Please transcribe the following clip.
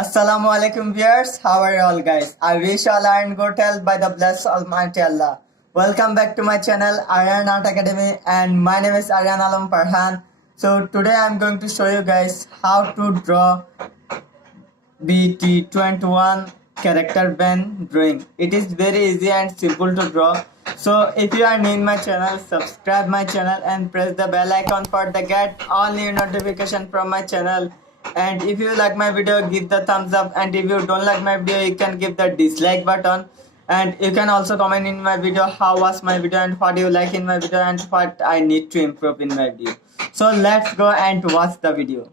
Assalamu alaikum viewers, how are you all guys? I wish all are in good health by the blessed Almighty Allah. Welcome back to my channel Aryan Art Academy and my name is Aryan Alam Farhan. So today I'm going to show you guys how to draw BT21 character Ben drawing. It is very easy and simple to draw. So if you are new in my channel, subscribe my channel and press the bell icon for the get all new notification from my channel. And if you like my video, give the thumbs up, and if you don't like my video, you can give the dislike button. And you can also comment in my video how was my video and what you like in my video and what I need to improve in my video. So let's go and watch the video.